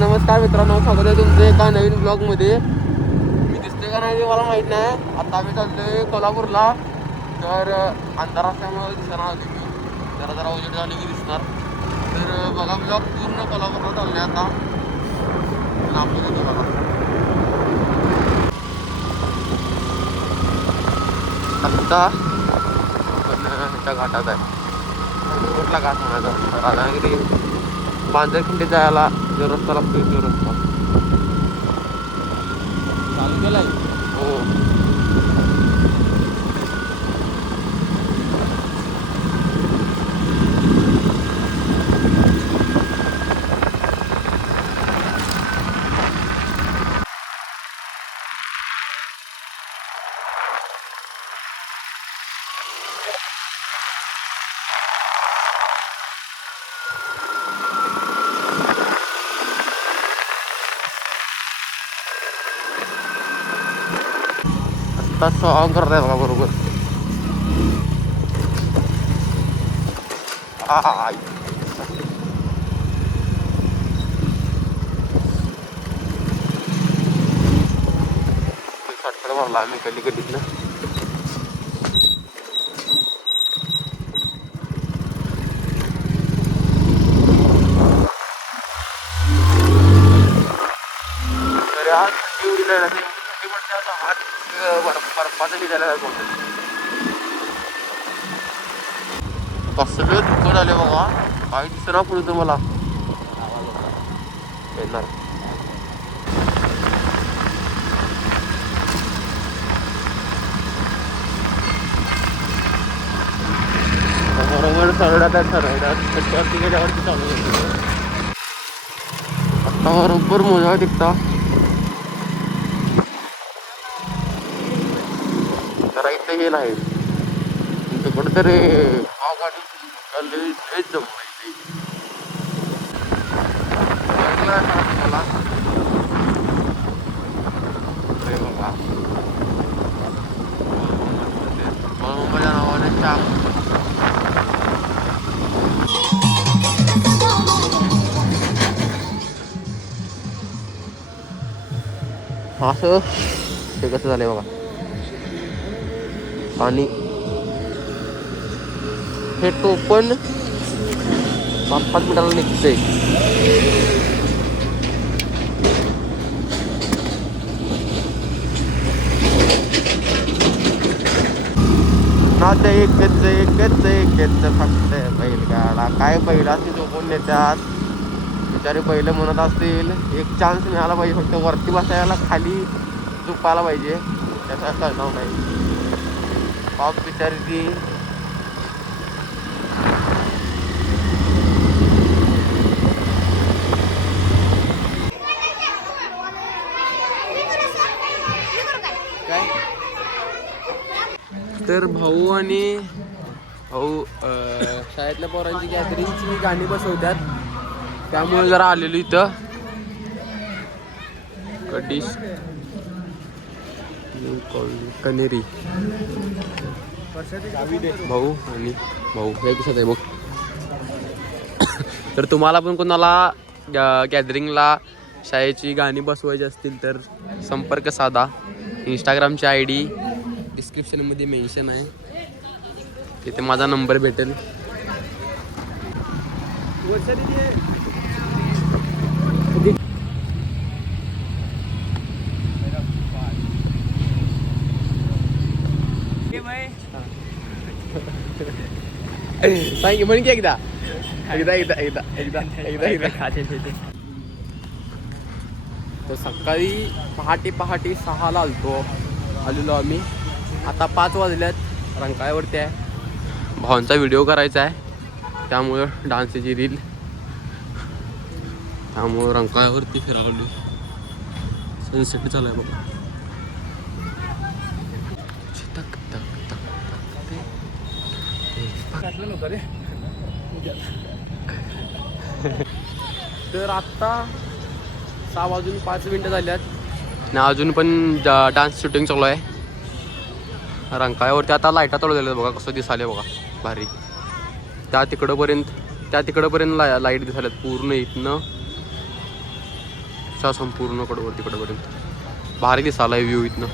नमस्कार मित्रांनो स्वागत आहे तुमचं एका नवीन ब्लॉगमध्ये मी दिसतोय का नाही ते मला माहीत नाही. आता आम्ही चाललोय कोल्हापूरला. तर अं, अंधार असल्यामुळे दिसणार होते मी जरा जरा उजेड झाले की दिसणार. तर बघा ब्लॉग पूर्ण कोल्हापूरला चालले आता. आपलं येतो बघा. आत्ता घाटात आहे. कुठला घाट म्हणायचा? राधागिरी बांजरखिंडी जायला जो रस्ता लागतो तो रस्ता चालू हो आत्ता सॉंग करताय बघा बरोबर आय. शॉर्टकट मारला आम्ही कधी कधीत ना हात अं, बर्फ- बर्फाचं निघायला लागलं बघा काही दिसना पुढे तुम्हाला येणार बरोबर सरड्यात सरड्यात त्याच्यावरती गेल्यावरती चालू आता बरोबर मोजा टिकता जरा इथं हे नाही इथं कुठेतरी पावगाडी चालली हेच जमवायची मला अरे आणि हे टोपण पाच पाच मिनिटाला निघतंय. नाच एकच एकच एकच फक्त बैलगाडा. काय बैल असते झोपून नेतात? बिचारे बैल म्हणत असतील एक चान्स मिळाला पाहिजे फक्त वरती बसायला खाली झोपायला पाहिजे. त्याचा कळणार नाही. पाप बिचारी ती तर भाऊ आणि भाऊ शाळेतल्या पोरांची गॅदरिंगची गाणी बसवतात. त्यामुळे जरा आलेलो इथं. कडिश कनेरी. भाऊ आणि भाऊ हे कसं आहे बघ तर तुम्हाला पण कोणाला गॅदरिंगला शाळेची गाणी बसवायची असतील तर संपर्क साधा. इंस्टाग्रामची आय डी डिस्क्रिप्शनमध्ये मेन्शन आहे. तिथे माझा नंबर भेटेल. सांग म्हण की एकदा एकदा एकदा एकदा एकदा एकदा एकदा तर सकाळी पहाटे पहाटे सहाला आलतो. आलेलो आम्ही. आता पाच वाजल्यात. रंकाळ्यावरती आहे. भावांचा व्हिडिओ करायचा आहे. त्यामुळं डान्सची रील त्यामुळं रंकाळ्यावरती फिरावलो. सनसेट चालू आहे बघा. तक तक तर आत्ता सहा वाजून पाच मिनटं झाल्यात. आणि अजून पण डान्स शूटिंग चालू आहे. रंकाळ्यावरती आता लाईटा चालू बघा कसं दिसाले बघा भारी. त्या तिकडंपर्यंत त्या तिकडंपर्यंत ला लाइट दिसाल्यात पूर्ण इथनं. रस्ता संपूर्ण कडवर तिकडंपर्यंत. भारी दिसाला व्ह्यू इथनं.